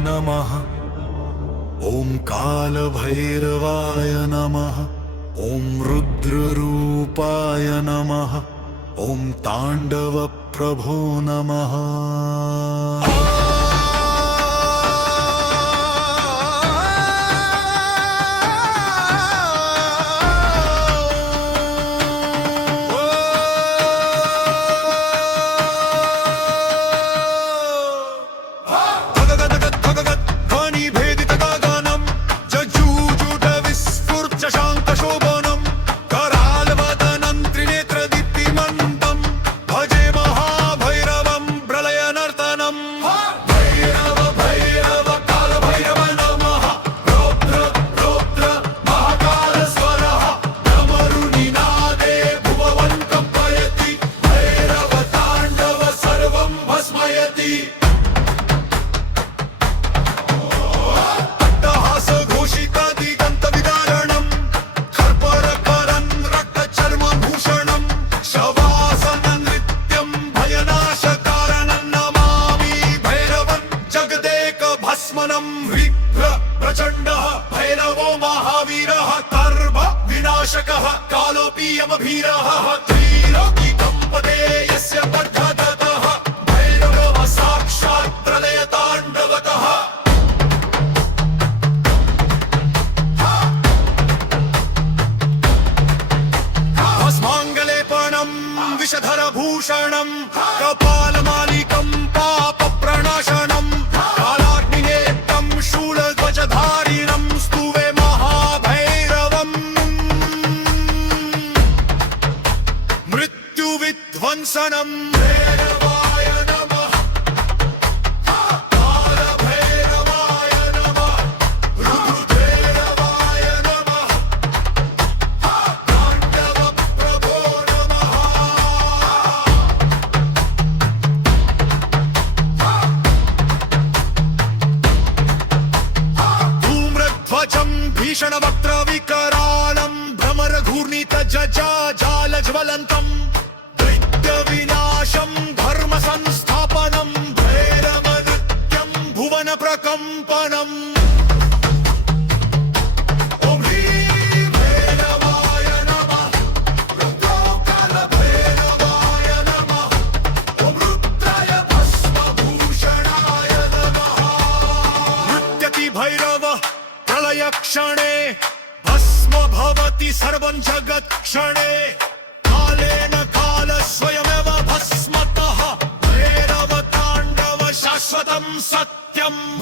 नमः। ॐ कालभैरवाय नमः। ॐ रुद्ररूपाय नमः। ॐ ताण्डवप्रभो नमः। प्रचण्डः भैरवो महावीरः कर्म विनाशकः कालोऽपि यमभीरः त्रिलोकी कम्पते यस्य बद्धततः भैरवः साक्षात् प्रलयताण्डवतः। भस्माङ्गलेपनं विषधरभूषणं कपालमालिकं पापप्रणाशनं कालाग्निनेत्रं शूलध्वजधारिणं स्तुवे महाभैरवम्। मृत्युविध्वंसनं भैरवाय नमः। कालभैरवाय नमः। रुद्रभैरवाय नमः। ताण्डवप्रभो नमः। धूम्रध्वजं भीषणवक्त्रविकरालं भ्रमरघूर्णितजजालज्वलन्तं दैत्यविनाशं धर्मसंस्थापनं भैरवनृत्यं भुवनप्रकम्पनम्। ॐ ह्रीं भैरवाय नमः। रुद्रोकालभैरवाय नमः। ॐ रुद्राय भस्मभूषणाय नमः। नृत्यति भैरवः प्रलयक्षणे भस्म भवति सर्वं जगत्क्षणे कालेन काल स्वयमेव भस्मतः भैरव ताण्डव शाश्वतं सत्यम्।